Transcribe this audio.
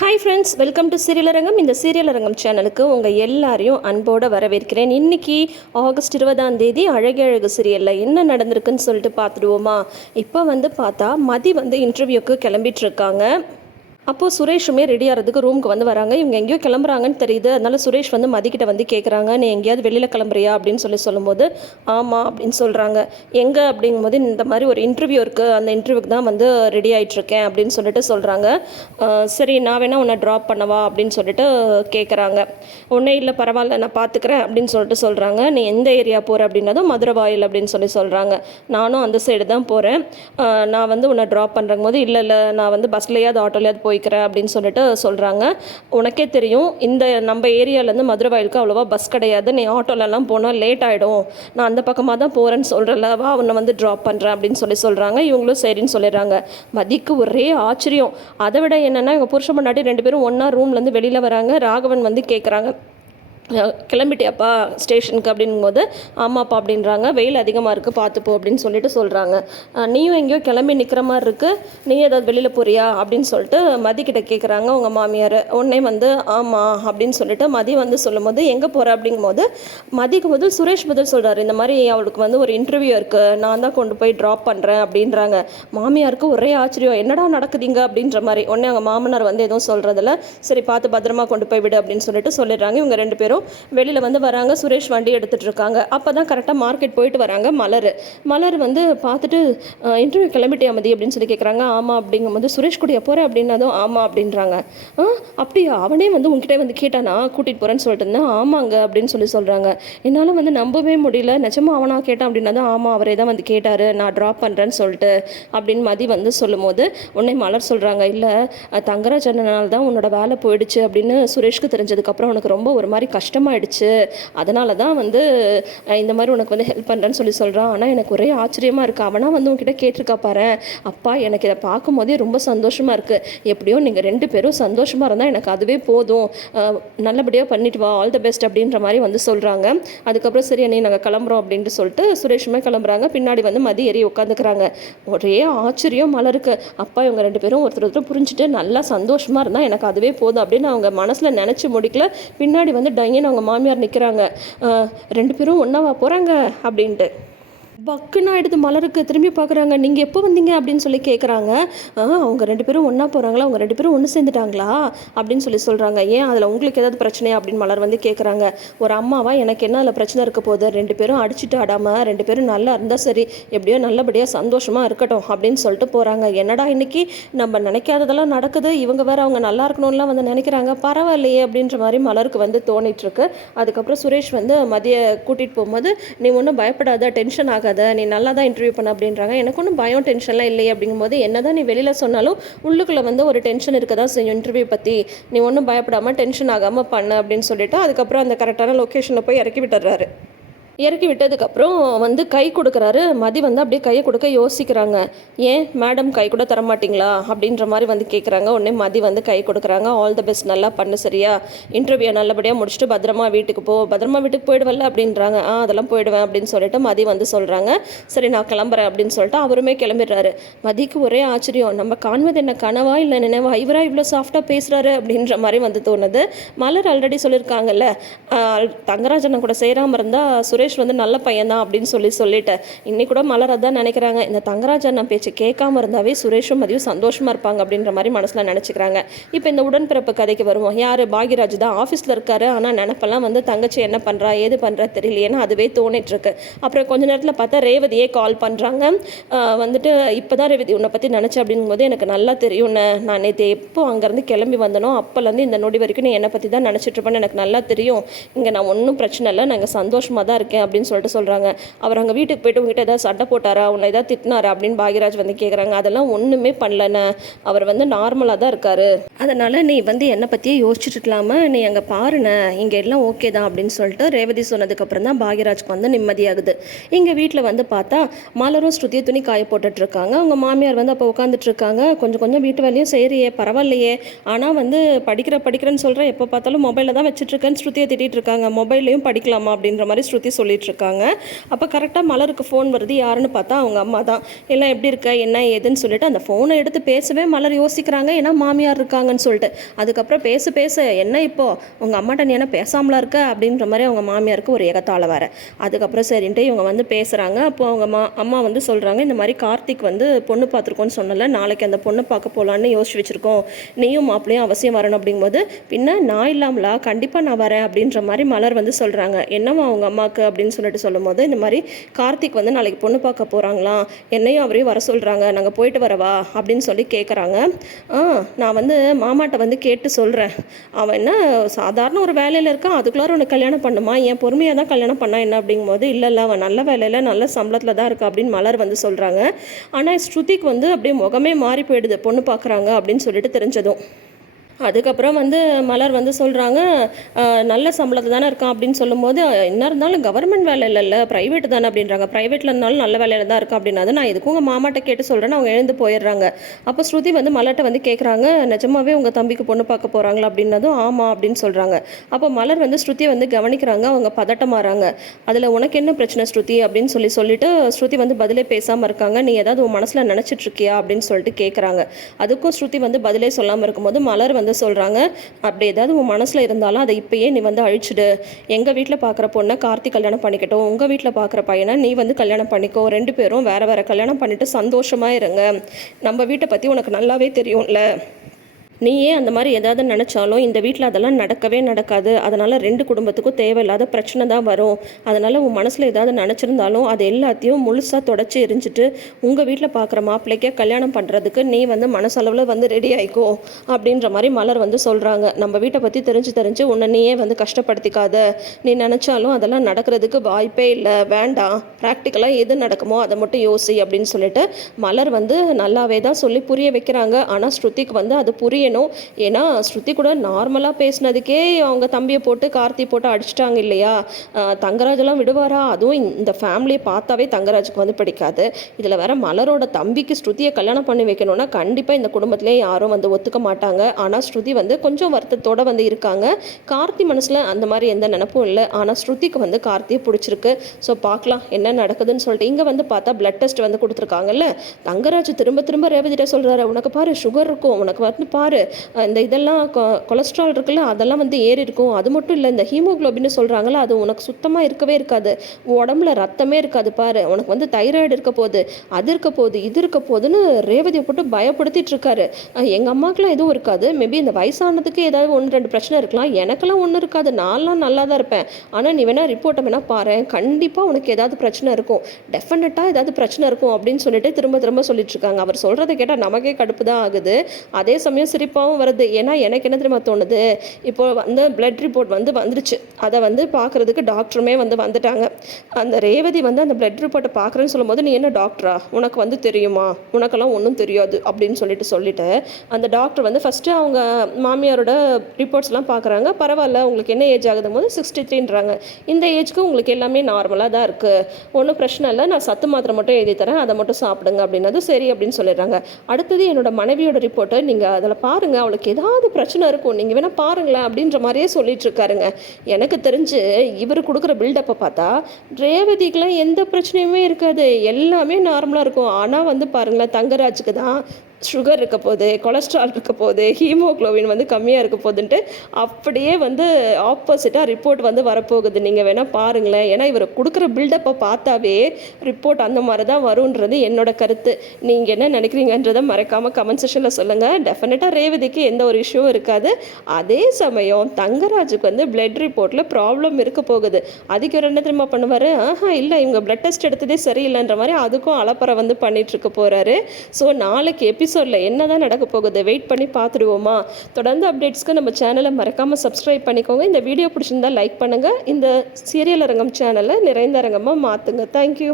Hi friends, welcome to serial அரங்கம். இந்த serial அரங்கம் சேனலுக்கு உங்கள் எல்லாரையும் அன்போடு வரவேற்கிறேன். இன்றைக்கி ஆகஸ்ட் 20ஆம் தேதி அழகு அழகு சீரியலில் என்ன நடந்திருக்குன்னு சொல்லிட்டு பார்த்துடுவோமா. இப்போ பார்த்தா மதி இன்டர்வியூக்கு கிளம்பிட்டுருக்காங்க. அப்போது சுரேஷுமே ரெடி ஆகிறதுக்கு ரூமுக்கு வராங்க. இவங்க எங்கேயோ கிளம்புறாங்கன்னு தெரியுது. அதனால் சுரேஷ் மதிக்கிட்ட கேட்குறாங்க, நீ எங்கேயாவது வெளியில் கிளம்புறியா அப்படின்னு சொல்லும்போது ஆமாம் அப்படின்னு சொல்கிறாங்க. எங்கே அப்படிங்கும்போது இந்த மாதிரி ஒரு இன்டர்வியூ இருக்குது, அந்த இன்டர்வியூக்கு தான் ரெடி ஆகிட்டுருக்கேன் அப்படின்னு சொல்கிறாங்க. சரி, நான் வேணால் உன்னை ட்ராப் பண்ணவா அப்படின்னு கேட்குறாங்க. ஒன்றே இல்லை, பரவாயில்ல, நான் பார்த்துக்கிறேன் அப்படின்னு சொல்கிறாங்க. நீ எந்த ஏரியா போகிற அப்படின்னதும் மதுரை வாயில் அப்படின்னு சொல்கிறாங்க. நானும் அந்த சைடு தான் போகிறேன், நான் உன்னை ட்ராப் பண்ணுறங்க போது இல்லை நான் பஸ்லையாவது ஆட்டோலையாவது போய்க்கிறேன் அப்படின்னு சொல்கிறாங்க. உனக்கே தெரியும், இந்த நம்ம ஏரியாவிலேருந்து மதுரை வாயிலுக்கு அவ்வளோவா பஸ் கிடையாது, நீ ஆட்டோலலாம் போனால் லேட் ஆகிடும், நான் அந்த பக்கமாக தான் போகிறேன்னு சொல்கிறல, வா உன்னை ட்ராப் பண்ணுறேன் அப்படின்னு சொல்கிறாங்க. இவங்களும் சரின்னு சொல்லிடுறாங்க. மதிக்கு ஒரே ஆச்சரியம். அதை விட என்னென்னா, எங்கள் புருஷன் முன்னாடி 2 பேரும் ஒன்றா ரூம்லேருந்து வெளியில் வராங்க. ராகவன் கேட்குறாங்க, கிளம்பிட்டியாப்பா ஸ்டேஷனுக்கு அப்படிங்கும்போது ஆமாப்பா அப்படின்றாங்க. வெயில் அதிகமாக இருக்குது, பார்த்துப்போ அப்படின்னு சொல்கிறாங்க. நீயும் எங்கேயோ கிளம்பி நிற்கிற மாதிரி இருக்குது, நீ ஏதாவது வெளியில் போறியா அப்படின்னு மதிக்கிட்ட கேட்குறாங்க உங்கள் மாமியார். உடனே ஆமாம் அப்படின்னு மதி சொல்லும்போது எங்கே போகிற அப்படிங்கும்போது மதிக்கு சுரேஷ் சொல்கிறாரு, இந்த மாதிரி அவளுக்கு ஒரு இன்டர்வியூ இருக்குது, நான் தான் கொண்டு போய் ட்ராப் பண்ணுறேன் அப்படின்றாங்க. மாமியாருக்கு ஒரே ஆச்சரியம், என்னடா நடக்குதுங்க அப்படின்ற மாதிரி. உடனே அவங்க மாமனார் எதுவும் சொல்கிறதில்ல, சரி பார்த்து பத்திரமா கொண்டு போய் விடு அப்படின்னு சொல்லிடுறாங்க. இவங்க 2 பேரும் வெளியில் வராங்க. சுரேஷ் வண்டி எடுத்துகிட்டு இருக்காங்க. அப்போ தான் கரெக்டாக மார்க்கெட் போயிட்டு வராங்க. மலர் பார்த்துட்டு இன்டர்வியூ கிளம்பிட்டியா மதி அப்படின்னு கேட்குறாங்க. ஆமாம் அப்படிங்கும்போது சுரேஷ் கூடிய போகிறேன் அப்படின்னதும் ஆமாம் அப்படின்றாங்க. அப்படியா, அவனே உங்ககிட்ட கேட்டானா கூட்டிகிட்டு போகிறேன்னு சொல்லிட்டு இருந்தேன். ஆமாங்க அப்படின்னு சொல்கிறாங்க. என்னால் நம்பவே முடியல, நிஜமா அவனா கேட்டான் அப்படின்னதும் ஆமாம் அவரே தான் கேட்டார், நான் ட்ராப் பண்ணுறேன்னு சொல்லிட்டு அப்படின்னு மதி சொல்லும்போது உடனே மலர் சொல்கிறாங்க, இல்லை தங்கராஜ் அண்ணனால தான் உன்னோட வேலை போயிடுச்சு அப்படின்னு சுரேஷ்க்கு தெரிஞ்சதுக்கப்புறம் உனக்கு ரொம்ப ஒரு மாதிரி கஷ்டமாயிடுச்சு, அதனால தான் இந்த மாதிரி உனக்கு ஹெல்ப் பண்ணுறேன்னு சொல்கிறான். ஆனால் எனக்கு ஒரே ஆச்சரியமாக இருக்குது, அவனா உங்ககிட்ட கேட்டிருக்கா பாரு, அப்பா எனக்கு இதை பார்க்கும்போதே ரொம்ப சந்தோஷமாக இருக்குது, எப்படியோ நீங்கள் 2 பேரும் சந்தோஷமாக இருந்தால் எனக்கு அதுவே போதும், நல்லபடியாக பண்ணிட்டு வா, ஆல் த பெஸ்ட் அப்படின்ற மாதிரி சொல்கிறாங்க. அதுக்கப்புறம் சரி அண்ணே நாங்கள் கிளம்புறோம் அப்படின்ட்டு சுரேஷுமே கிளம்புறாங்க. பின்னாடி மதி ஏறி உட்காந்துக்கிறாங்க. ஒரே ஆச்சரியம் மலருக்கு, அப்பா இவங்க 2 பேரும் ஒருத்தர் புரிஞ்சுட்டு நல்லா சந்தோஷமாக இருந்தால் எனக்கு அதுவே போதும் அப்படின்னு அவங்க மனசில் நினச்சி முடிக்கல. பின்னாடி டையன்னு அவங்க மாமியார் நிற்கிறாங்க. 2 பேரும் ஒன்றாவா போகிறாங்க அப்படின்ட்டு பக்குன்னு ஆகிடுது மலருக்கு. திரும்பி பார்க்குறாங்க, நீங்கள் எப்போ வந்தீங்க அப்படின்னு கேட்குறாங்க. அவங்க 2 பேரும் ஒன்றா போகிறாங்களா, அவங்க 2 பேரும் ஒன்று சேர்ந்துட்டாங்களா அப்படின்னு சொல்கிறாங்க. ஏன் அதில் உங்களுக்கு ஏதாவது பிரச்சனையா அப்படின்னு மலர் கேட்குறாங்க. ஒரு அம்மாவா எனக்கு என்ன அதில் பிரச்சனை இருக்க போகுது, 2 பேரும் அடிச்சுட்டு ஆடாமல் 2 பேரும் நல்லா இருந்தால் சரி, எப்படியோ நல்லபடியாக சந்தோஷமாக இருக்கட்டும் அப்படின்னு போகிறாங்க. என்னடா இன்றைக்கி நம்ம நினைக்காததெல்லாம் நடக்குது, இவங்க வேறு அவங்க நல்லா இருக்கணும்லாம் நினைக்கிறாங்க, பரவாயில்லையே அப்படின்ற மாதிரி மலருக்கு தோணிட்டுருக்கு. அதுக்கப்புறம் சுரேஷ் மதிய கூட்டிகிட்டு போகும்போது நீ ஒன்றும் பயப்படாத, டென்ஷன் ஆகாத, நீ நல்லா தான் இன்டர்வியூ பண்ண அப்படின்றாங்க. எனக்கு ஒன்றும் பயம் டென்ஷன்லாம் இல்லையே அப்படிங்கும்போது என்ன தான் நீ வெளியில் சொன்னாலும் உள்ளுக்குள்ளே ஒரு டென்ஷன் இருக்க தான் செய்யும் இன்டர்வியூ பற்றி, நீ ஒன்றும் பயப்படாமல் டென்ஷன் ஆகாமல் பண்ணு அப்படின்னு சொல்லிட்டு அதுக்கப்புறம் அந்த கரெக்டான லொக்கேஷனில் போய் இறக்கி விட்டுறாரு. இறக்கி விட்டதுக்கப்புறம் கை கொடுக்குறாரு. மதி அப்படியே கையை கொடுக்க யோசிக்கிறாங்க. ஏன் மேடம் கை கூட தரமாட்டிங்களா அப்படின்ற மாதிரி கேட்குறாங்க. உடனே மதி கை கொடுக்குறாங்க. ஆல் த பெஸ்ட், நல்லா பண்ணு, சரியா, இன்டர்வியூ நல்லபடியாக முடிச்சுட்டு பத்திரமா வீட்டுக்கு போ, பத்திரமா வீட்டுக்கு போயிடுவல்ல அப்படின்றாங்க. அதெல்லாம் போயிடுவேன் அப்படின்னு சொல்லிட்டு மதி சொல்கிறாங்க. சரி நான் கிளம்புறேன் அப்படின்னு சொல்லிட்டு அவருமே கிளம்பிடுறாரு. மதிக்கு ஒரே ஆச்சரியம், நம்ம காண்பது என்ன கனவா இல்லை நினைவா, இவரா இவ்வளோ சாஃப்டாக பேசுகிறாரு அப்படின்ற மாதிரி தோணுது. மலர் ஆல்ரெடி சொல்லியிருக்காங்கல்ல, தங்கராஜனை கூட சேராமல் இருந்தால் சுரேஷ் நல்ல பையன் தான் அப்படின்னு சொல்லிட்டேன். இன்னைக்கு கூட மலர் அதான் நினைக்கிறாங்க, இந்த தங்கராஜ் அண்ணன் பேச்சு கேட்காம இருந்தாவே சுரேஷும் மதியும் சந்தோஷமா இருப்பாங்க அப்படின்ற மாதிரி மனசுல நினைச்சுக்கிறாங்க. இப்போ இந்த உடன்பிறப்பு கதைக்கு வருவோம். யாரு, பாக்யராஜ் தான் ஆஃபீஸில் இருக்காரு. ஆனால் நினப்பெல்லாம் தங்கச்சி என்ன பண்ணுறா ஏது பண்ணுறா தெரியலையேன்னு அதுவே தோணிட்டு இருக்கு. அப்புறம் கொஞ்ச நேரத்தில் பார்த்தா ரேவதியே கால் பண்ணுறாங்க. இப்போ தான் ரேவதி உன்னை பற்றி நினச்சேன் அப்படிங்கும்போது எனக்கு நல்லா தெரியும்ண்ணே, நான் நேற்று எப்போ அங்கேருந்து கிளம்பி வந்தனோ அப்போலேருந்து இந்த நொடி வரைக்கும் நீ என்னை பற்றி தான் நினச்சிட்டு இருப்பேன்னு எனக்கு நல்லா தெரியும். இங்கே நான் ஒன்றும் பிரச்சனை இல்லை, நாங்கள் சந்தோஷமாக தான் இருக்கேன் அப்படின்னு சொல்கிறாங்க. அவர் அங்கே வீட்டுக்கு போய்ட்டு உங்ககிட்ட ஏதாவது சண்டை போட்டாரா, உன்னை ஏதாவது திட்டினாரா அப்படின்னு பாக்யராஜ் கேட்குறாங்க. அதெல்லாம் ஒன்றுமே பண்ணலண்ணே, அவர் நார்மலாக தான் இருக்காரு, அதனால் நீ என்னை பற்றியே யோசிச்சுட்டு இருக்கலாமா, நீ அங்கே பாருண்ணே, இங்கே எல்லாம் ஓகே தான் அப்படின்னு சொல்லிட்டு ரேவதி சொன்னதுக்கப்புறம் தான் பாக்யராஜ்க்கு நிம்மதியாகுது. இங்கே வீட்டில் பார்த்தா மலரும் ஸ்ருதியை துணி காய போட்டுட்ருக்காங்க. அவங்க மாமியார் அப்போ உட்காந்துட்டு இருக்காங்க. கொஞ்சம் கொஞ்சம் வீட்டு வேலையும் செய்கிறியே, பரவாயில்லையே, ஆனால் படிக்கிறேன்னு சொல்கிறேன், எப்போ பார்த்தாலும் மொபைலில் தான் வச்சுட்ருக்கேன்னு ஸ்ருதியை திட்டிகிட்டு இருக்காங்க. மொபைல்லையும் படிக்கலாமா அப்படின்ற மாதிரி ஸ்ருதி சொல்லி சொல்லிட்டு இருக்காங்க. அப்போ கரெக்டாக மலருக்கு ஃபோன் வருது. யாருன்னு பார்த்தா அவங்க அம்மா தான். எல்லாம் எப்படி இருக்க என்ன ஏதுன்னு சொல்லிட்டு அந்த ஃபோனை எடுத்து பேசவே மலர் யோசிக்கிறாங்க, ஏன்னா மாமியார் இருக்காங்கன்னு சொல்லிட்டு. அதுக்கப்புறம் பேச பேச என்ன இப்போ உங்கள் அம்மாட்ட நீ என்ன பேசாமலா இருக்க அப்படின்ற மாதிரி அவங்க மாமியாருக்கு ஒரு ஏகத்தாழ வர. அதுக்கப்புறம் சரின்ட்டு இவங்க வந்து பேசுகிறாங்க. அப்போ அவங்க அம்மா வந்து சொல்கிறாங்க, இந்த மாதிரி கார்த்திக் வந்து பொண்ணு பார்த்துருக்கோன்னு சொன்னல, நாளைக்கு அந்த பொண்ணை பார்க்க போகலான்னு யோசிச்சு வச்சுருக்கோம், நீயும் மாப்பிளையும் அவசியம் வரணும் அப்படிங்கும்போது, பின்ன நான் இல்லாமலா கண்டிப்பாக நான் வரேன் அப்படின்ற மாதிரி மலர் வந்து சொல்கிறாங்க. என்னம்மா அவங்க அம்மாவுக்கு அப்படின்னு சொல்லிட்டு சொல்லும்போது, இந்த மாதிரி கார்த்திக் வந்து நாளைக்கு பொண்ணு பார்க்க போகிறாங்களாம், என்னையும் அவரையும் வர சொல்கிறாங்க, நாங்கள் போயிட்டு வரவா அப்படின்னு சொல்லி கேட்குறாங்க. நான் வந்து மாமாட்ட வந்து கேட்டு சொல்கிறேன், அவன் என்ன சாதாரண ஒரு வேலையில் இருக்கான், அதுக்குள்ளார உனக்கு கல்யாணம் பண்ணுமா, என் பொறுமையாக தான் கல்யாணம் பண்ணா என்ன அப்படிங்கும்போது, இல்லை அவன் நல்ல வேலையில் நல்ல சம்பளத்தில் தான் இருக்கா அப்படின்னு மலர் வந்து சொல்கிறாங்க. ஆனால் ஸ்ருதிக்கு வந்து அப்படியே முகமே மாறி போயிடுது பொண்ணு பார்க்குறாங்க அப்படின்னு சொல்லிட்டு தெரிஞ்சதும். அதுக்கப்புறம் வந்து மலர் வந்து சொல்கிறாங்க, நல்ல சம்பளத்தை தானே இருக்கான் அப்படின்னு சொல்லும்போது, என்ன இருந்தாலும் கவர்மெண்ட் வேலை இல்லைல்ல, ப்ரைவேட் தானே அப்படின்றாங்க. ப்ரைவேட்டில் இருந்தாலும் நல்ல வேலையில் தான் இருக்கா அப்படின்னா, நான் எதுக்கும் உங்கள் மாமாட்ட கேட்டு சொல்கிறேன்னு அவங்க எழுந்து போயிடுறாங்க. அப்போ ஸ்ருதி வந்து மலர்கிட்ட வந்து கேட்குறாங்க, நிஜமாவே உங்கள் தம்பிக்கு பொண்ணு பார்க்க போகிறாங்களா அப்படின்னதும் ஆமாம் அப்படின்னு சொல்கிறாங்க. அப்போ மலர் வந்து ஸ்ருதியை வந்து கவனிக்கிறாங்க, அவங்க பதட்டமாகறாங்க. அதில் உனக்கு என்ன பிரச்சனை ஸ்ருதி அப்படின்னு சொல்லிட்டு ஸ்ருதி வந்து பதிலே பேசாமல் இருக்காங்க. நீ ஏதாவது உன் மனசில் நினச்சிட்ருக்கியா அப்படின்னு சொல்லிட்டு கேட்குறாங்க. அதுக்கும் ஸ்ருதி வந்து பதிலே சொல்லாமல் இருக்கும்போது மலர் வந்து சொல்கிறாங்க, அப்படி ஏதாவது உன் மனசில் இருந்தாலும் அதை இப்பயே நீ வந்து அழிச்சிடு. எங்கள் வீட்டில் பார்க்குற பொண்ணை கார்த்திக் கல்யாணம் பண்ணிக்கட்டும், உங்கள் வீட்டில் பார்க்குற பையனை நீ வந்து கல்யாணம் பண்ணிக்கோ, 2 பேரும் வேறு கல்யாணம் பண்ணிவிட்டு சந்தோஷமாக இருங்க. நம்ம வீட்டை பற்றி உனக்கு நல்லாவே தெரியும்ல, நீயே அந்த மாதிரி ஏதாவது நினச்சாலும் இந்த வீட்டில் அதெல்லாம் நடக்கவே நடக்காது. அதனால் 2 குடும்பத்துக்கும் தேவையில்லாத பிரச்சனை தான் வரும். அதனால் உன் மனசில் ஏதாவது நினச்சிருந்தாலும் அது எல்லாத்தையும் முழுசாக தொடச்சி எரிஞ்சிட்டு உங்கள் வீட்டில் பார்க்குற மாப்பிள்ளைக்கே கல்யாணம் பண்ணுறதுக்கு நீ வந்து மனசளவில் வந்து ரெடி ஆகிக்கோ அப்படின்ற மாதிரி மலர் வந்து சொல்கிறாங்க. நம்ம வீட்டை பற்றி தெரிஞ்சு உன்னை நீயே வந்து கஷ்டப்படுத்திக்காத, நீ நினச்சாலும் அதெல்லாம் நடக்கிறதுக்கு வாய்ப்பே இல்லை, வேண்டாம், ப்ராக்டிக்கலாக எது நடக்குமோ அதை மட்டும் யோசி அப்படின்னு சொல்லிட்டு மலர் வந்து நல்லாவே தான் சொல்லி புரிய வைக்கிறாங்க. ஆனால் ஸ்ருதிக்கு வந்து அது புரிய. ஏன்னா ஸ்ருதி கூட நார்மலாக பேசினதுக்கே அவங்க தம்பியை போட்டு கார்த்தி போட்டு அடிச்சிட்டாங்க இல்லையா. தங்கராஜெல்லாம் விடுவாரா? அதுவும் இந்த ஃபேமிலியை பார்த்தாவே தங்கராஜுக்கு வந்து பிடிக்காது. இதில் வேற மலரோட தம்பிக்கு ஸ்ருதியை கல்யாணம் பண்ணி வைக்கணும்னா கண்டிப்பாக இந்த குடும்பத்திலே யாரும் வந்து ஒத்துக்க மாட்டாங்க. ஆனால் ஸ்ருதி வந்து கொஞ்சம் வருத்தத்தோடு வந்து இருக்காங்க. கார்த்தி மனசில் அந்த மாதிரி எந்த நினப்பும் இல்லை. ஆனால் ஸ்ருதிக்கு வந்து கார்த்தியை பிடிச்சிருக்கு. ஸோ பார்க்கலாம் என்ன நடக்குதுன்னு சொல்லிட்டு இங்கே வந்து பார்த்தா பிளட் டெஸ்ட் வந்து கொடுத்துருக்காங்கல்ல. தங்கராஜ் திரும்ப ரேவதிட்ட சொல்கிறாரு, உனக்கு பாரு சுகர் இருக்கும், உனக்கு வந்து பாரு இந்த இதெல்லாம் கொலஸ்ட்ரால் இருக்குல்ல அதெல்லாம் வந்து ஏறி இருக்கும். அது மட்டும் இல்லை, இந்த ஹீமோக்ளோபின்னு சொல்கிறாங்களா அது உனக்கு சுத்தமாக இருக்கவே இருக்காது, உடம்புல ரத்தமே இருக்காது பாரு, உனக்கு வந்து தைராய்டு இருக்க போகுது, அது இருக்க போகுது, இது இருக்க போகுதுன்னு ரேவதியை போட்டு பயப்படுத்திட்டு இருக்காரு. எங்கள் அம்மாக்கெலாம் எதுவும் இருக்காது, மேபி இந்த வயசானதுக்கு ஏதாவது 1-2 பிரச்சனை இருக்கலாம், எனக்கெல்லாம் ஒன்றும் இருக்காது, நான்லாம் நல்லா தான் இருப்பேன். ஆனால் நீ வேணா ரிப்போர்ட்டை வேணா பாரு, கண்டிப்பாக உனக்கு ஏதாவது பிரச்சனை இருக்கும், டெஃபினட்டாக ஏதாவது பிரச்சனை இருக்கும் அப்படின்னு சொல்லிட்டு திரும்ப சொல்லிட்டு இருக்காங்க. அவர் சொல்கிறத கேட்டால் நமக்கே கடுப்பு தான் ஆகுது. அதே சமயம் சிரிப்பாகவும் வருது. ஏன்னா எனக்கு என்ன தெரியுமா தோணுது, இப்போ வந்து பிளட் ரிப்போர்ட் வந்து வந்துருச்சு, அதை வந்து பார்க்குறதுக்கு டாக்டருமே வந்து வந்துட்டாங்க. அந்த ரேவதி வந்து அந்த பிளட் ரிப்போர்ட்டை பார்க்குறேன்னு சொல்லும்போது, நீ என்ன டாக்டரா, உனக்கு வந்து தெரியுமா, உனக்கெல்லாம் ஒன்றும் தெரியாது அப்படின்னு சொல்லிட்டு அந்த டாக்டர் வந்து ஃபஸ்ட்டு அவங்க மாமியாரோட ரிப்போர்ட்ஸ்லாம் பார்க்குறாங்க. பரவாயில்ல, உங்களுக்கு என்ன ஏஜ் ஆகுதும் போது 63ன்றாங்க. இந்த ஏஜ்க்கு உங்களுக்கு எல்லாமே நார்மலாக தான் இருக்குது, ஒன்றும் பிரச்சனை இல்லை, நான் சத்து மாத்திரை மட்டும் எழுதி தரேன், அதை மட்டும் சாப்பிடுங்க அப்படின்னது சரி அப்படின்னு சொல்லிடுறாங்க. அடுத்தது என்னோட மனைவியோட ரிப்போர்ட்டை நீங்கள் அதில் பாருங்கள், அவளுக்கு ஏதாவது பிரச்சனை இருக்கும், நீங்கள் வேணால் பாருங்களேன் அப்படின்ற மாதிரியே சொல்லிட்டு இருக்காருங்க. எனக்கு தெரிஞ்சு இவர் கொடுக்குற பில்டப்பை பார்த்தா ரேவதிக்கெலாம் எந்த பிரச்சனையுமே இருக்காது, எல்லாமே நார்மலாக இருக்கும். ஆனால் வந்து பாருங்களேன், தங்கராஜுக்கு தான் சுகர் இருக்க போகுது, கொலஸ்ட்ரால் இருக்க போகுது, ஹீமோக்ளோபின் வந்து கம்மியாக இருக்க போகுதுன்ட்டு அப்படியே வந்து ஆப்போசிட்டாக ரிப்போர்ட் வந்து வரப்போகுது. நீங்கள் வேணால் பாருங்களேன். ஏன்னா இவர் கொடுக்குற பில்டப்பை பார்த்தாவே ரிப்போர்ட் அந்த மாதிரி தான் வரும்ன்றது என்னோட கருத்து. நீங்கள் என்ன நினைக்கிறீங்கன்றதை மறக்காமல் கமெண்ட் செக்ஷனில் சொல்லுங்கள். டெஃபினட்டாக ரேவதிக்கு எந்த ஒரு இஷ்யூவும் இருக்காது. அதே சமயம் தங்கராஜுக்கு வந்து பிளட் ரிப்போர்ட்டில் ப்ராப்ளம் இருக்க போகுது. அதுக்கு ஒரு என்ன தெரியுமா பண்ணுவார், இல்லை இவங்க பிளட் டெஸ்ட் எடுத்ததே சரியில்லைன்ற மாதிரி அதுக்கும் அலப்பறை வந்து பண்ணிகிட்ருக்க போகிறாரு. ஸோ நாளைக்கு எபிசோடில் என்ன தான் நடக்க போகுது வெயிட் பண்ணி பார்த்துடுவோமா. தொடர்ந்து அப்டேட்ஸ்க்கு நம்ம சேனலை மறக்காமல் சப்ஸ்கிரைப் பண்ணிக்கோங்க. இந்த வீடியோ பிடிச்சிருந்தால் லைக் பண்ணுங்கள். இந்த சீரியல் அரங்கம் சேனலை நிறைந்த அரங்கமாக மாற்றுங்க. தேங்க்யூ.